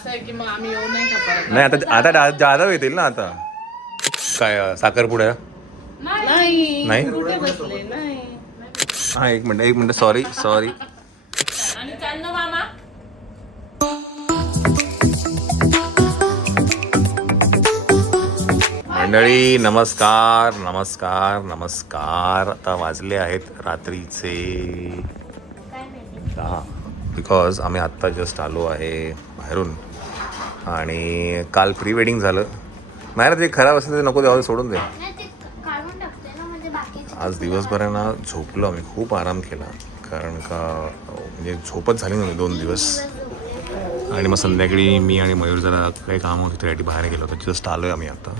असं आहे की मग आम्ही येऊ नाही का परत? नाही आता आता जाधव येतील ना आता. काय साखरपुड्या नाही नाही? कुठे बसले नाही. हा एक मिनिट सॉरी आणि चांदो मामा मंडळी नमस्कार. आता वाजले आहेत रात्रीचे 10 बिकॉज आम्ही आत्ता जस्ट आलो आहे बाहेरून आणि काल प्री वेडिंग झालं. नाही ते खराब असेल ते नको द्यावं, सोडून दे. आज दिवसभराना झोपलो आम्ही, खूप आराम केला कारण का म्हणजे झोपच झाली नव्हती 2 दिवस. आणि मग संध्याकाळी मी आणि मयूर जरा काही काम होतं त्यासाठी बाहेर गेलो होतो. जस्ट आलो आहे आम्ही आता.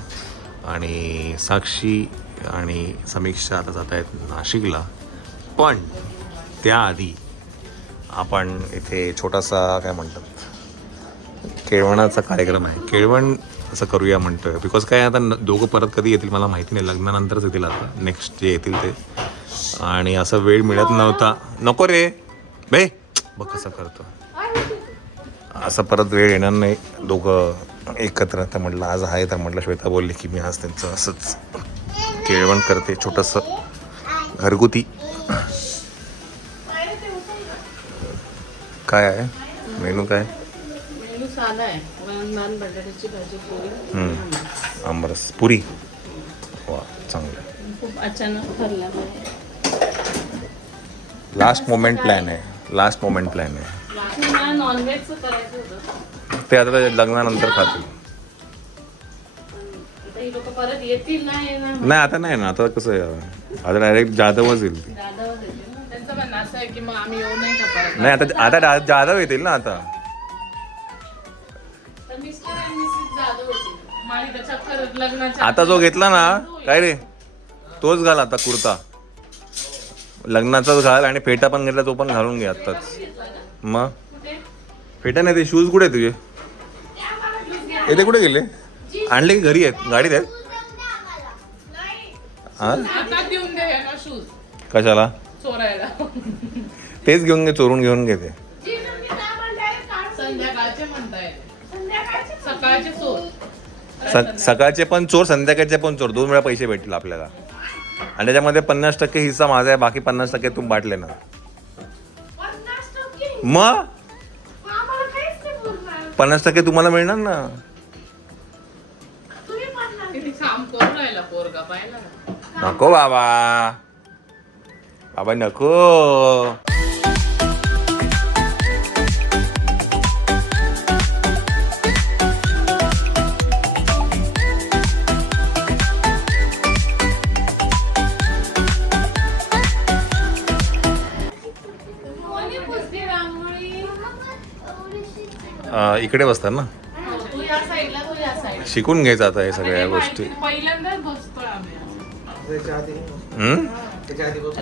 आणि साक्षी आणि समीक्षा आता जात आहेत नाशिकला. पण त्याआधी आपण इथे छोटासा काय म्हणतात केळवणाचा कार्यक्रम आहे. केळवण असं करूया म्हणतोय बिकॉज काय आता दोघं परत कधी येतील मला माहिती नाही. लग्नानंतरच येतील आता, नेक्स्ट जे येतील ते. आणि असं वेळ मिळत नव्हता. नको रे बे बघ कसं करतो. असं परत वेळ येणार नाही दोघं एकत्र. तर म्हटलं आज आहे, तर म्हटलं श्वेता बोलली की मी आज त्यांचं असंच केळवण करते छोटंसं घरगुती. काय आहे मेनू? काय मेनू साधा आहे. वरण बटाट्याची भाजी, पोळी, आमरस, पुरी. वा चांगलं. खूप अचानक ठरला. लास्ट मोमेंट प्लॅन आहे. नॉनव्हेजचं करायचं होतं. ते आता लग्नानंतर खातील. ही लोक परत येतील नाही आता नाही ना. आता कसं आहे आता डायरेक्ट जाधवच येईल. त्यांचं म्हणणं असं आहे की मग आम्ही येऊ नाही का परत? नाही आता जाधव येतील ना आता. आता जो घेतला ना काय रे तोच घाल आता कुर्ता. लग्नाचाच घाल आणि फेटा पण घेतला तो पण घालून घे आत्ताच. मग फेटा नाही ते शूज कुठे तुझे? येते कुठे गेले? आणले की घरी आहेत, गाडीत आहेत? हा कशाला? चोरायला. तेच घेऊन घे, चोरून घेऊन घे ते. संध्याकाळचे म्हणताय, सकाळचे चोर. सकाळचे पण चोर, संध्याकाळचे पण चोर. 2 वेळा पैसे भेटतील आपल्याला. आणि त्याच्यामध्ये 50% हिस्सा माझा आहे, बाकी 50% तू बाटले ना. मग 50% तुम्हाला मिळणार ना. नको बाबा नको. इकडे बसतात ना. शिकून घ्यायचं आता हे सगळ्या गोष्टी. पहिल्यांदाच बसतोय आम्ही.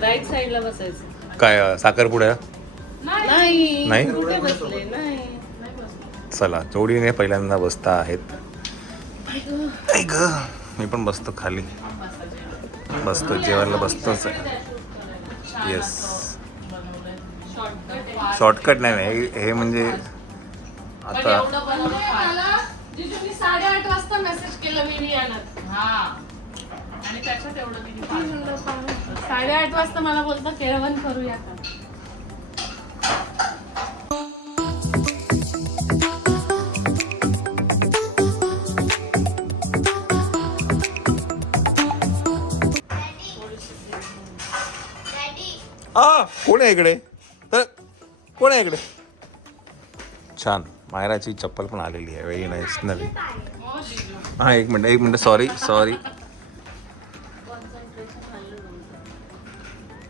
राईट साईडला बसायचं. काय साखरपुड्या नाही? कुठे बसले? नाही. चला जोडीने पहिल्यांदा बसता आहेत. मी पण बसतो खाली. बसतो जेवायला बसतोच आहे. येस शॉर्टकट नाही हे म्हणजे आता 8:30 वाजता मेसेज केलं मी आणत. आणि त्याच्यात एवढं 8:30 वाजता मला बोलता केळवण करूया का? कोण आहे इकडे? तर कोण आहे इकडे? छान. मायराची चप्पल पण आलेली आहे. व्हेरी नाईस नवीन. हा एक मिनिट सॉरी.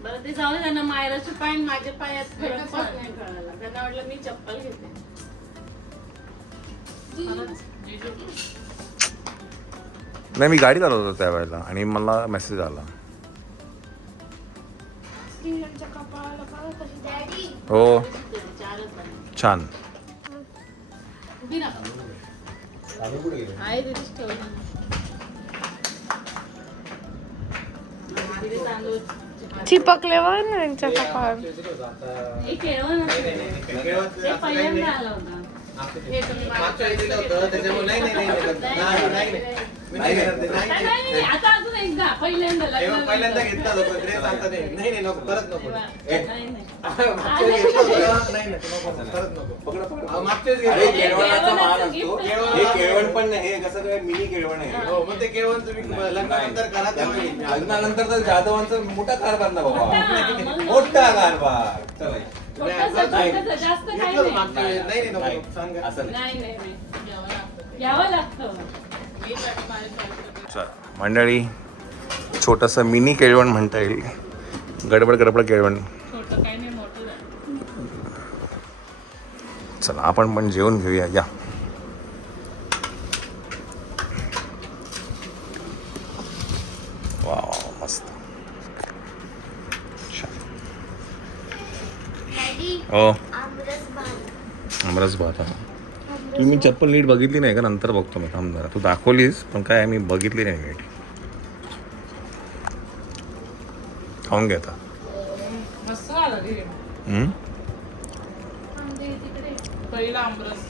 बरं ते जाऊ दे ना. मायराची पाय माझ्या पायात फरक पण नाही कळाला. त्यांना वाटलं मी चप्पल घेते. नाही मी गाडीत आलो होतो त्यावेळेला आणि मला मेसेज आला. हो छान. चिपकले वर ना त्यांच्या कपाळ. पहिल्यांदा आला होता. हे तुम्ही माझ्या मागच्या वेळी दिलं choice होतं चं त्याच्यामुळे नाही नाही नाही नाही नाही नाही नाही मी नाही घेणार ते, नाही नाही, नाही. नाही, आता अजून एकदा पहिल्यांदा तेव्हा पहिल्यांदा लग्नानंतर. घेतला होता ड्रेस आता नाही नाही नाही नको परत नको नाही, नाही. मागच्या वेळी घेतलं होतं नाही नाही नको परत नको अहो, मागच्या वेळेस अरे घेतलं होतं. केळवणाचा मान केळवणाचं असतो gift हे केळवण पण नाही हे कसं काय मिनी केळवण आहे हो मग ते केवळ तुम्ही लग्नानंतर करा तेव्हा येईल. लग्नानंतर तर जाधवांचा मोठा कारभार ना बाबा मग- मोठा कारभार चला छोटंसं, नाही. छोटंसं, जास्त काही घेतलं होतं नाही. मागच्या वेळेस नाही नाही नाही. नको सांगा असं नाही नाही नाही नाही. यावं लागतं मी तर माझ्या choice चं. मंडळी छोटंसं मिनी केळवण म्हणता येईल. गडबड केळवण. छोटं काही नाही, मोठं झालं. चला आपण पण जेवण घेऊया या. वा मस्त. छान. हो आमरस भात हा. तुम्ही चप्पल नीट बघितली नाही का? नंतर बघतो मी, थांब जरा. तू दाखवलीस पण काय मी बघितली नाही नीट. खाऊन घे आता. मस्त झालं रे. हम्म? पहिला आमरस.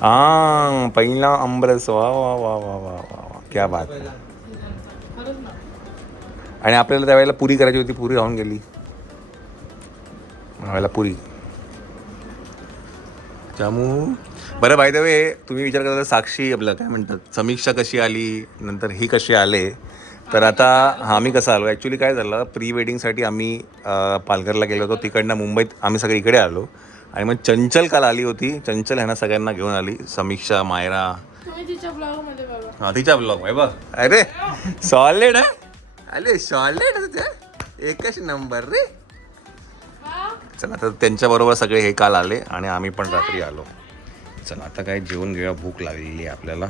हा पहिला आमरस. वा वा वा वा वा वा वा क्या बात. खरंच ना. आणि आपल्याला त्यावेळेला पुरी करायची होती, पुरी राहून गेली. त्यावेळेला पुरी जामू. बरं बाय द वे तुम्ही विचार करता साक्षी आपलं काय म्हणतात समीक्षा कशी आली, नंतर ही कशी आले. तर आता आम्ही कसं आलो ॲक्च्युली काय झालं, प्री वेडिंगसाठी आम्ही पालघरला गेलो होतो. तिकडनं मुंबईत आम्ही सगळे इकडे आलो. आणि मग चंचल काल आली होती. चंचल ह्यांना सगळ्यांना घेऊन आली. समीक्षा, मायरा. तुम्ही तिच्या ब्लॉग मध्ये बघा. हा तिच्या ब्लॉग आहे बघ. अरे सॉलिड आहे. अरे सॉलिड तुझ्या एकच नंबर रे. चला आता त्यांच्याबरोबर सगळे हे काल आले आणि आम्ही पण रात्री आलो. चला आता काय जेवण घेऊया, भूक लागलेली आहे आपल्याला.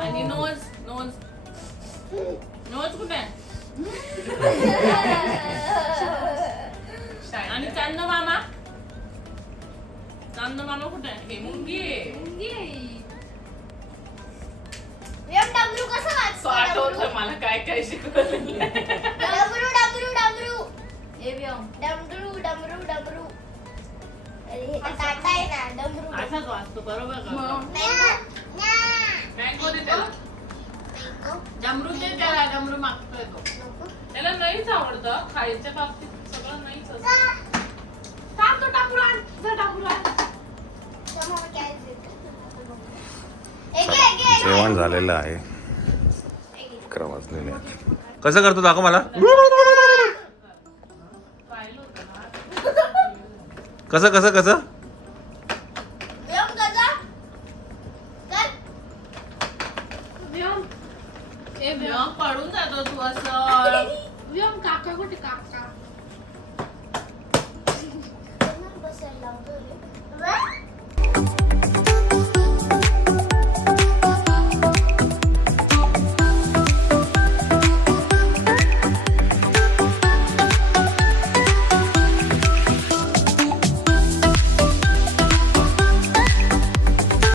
आणि नोज नोज नोज कुठे आहे? आणि चांद मामा कुठे आहे? हे मुंगी डमरू कसं तो आठवतं मला काय काय शिकवलं. डमरू डमरू डमरू डमरू डमरू डमरू अरे हे तर टाटा आहे ना डमरू असाच वाचतो बरोबर का? मँगो दे त्याला. डमरू दे त्याला. डमरू मागतोय तो. त्याला नाहीच आवडतं खायच्या बाबतीत, सगळं नाहीच असतं. टाक तो टाकून आण. जा टाकून आण. जेवण झालेलं आहे. 11 वाजलेले आहेत. कसं करतो दाखव मला. पाहिलं होतं ना. कसं कसं कसं व्योम पडून जातो तू असं. व्योम काका कुठे? काका बसायला लावतो रे.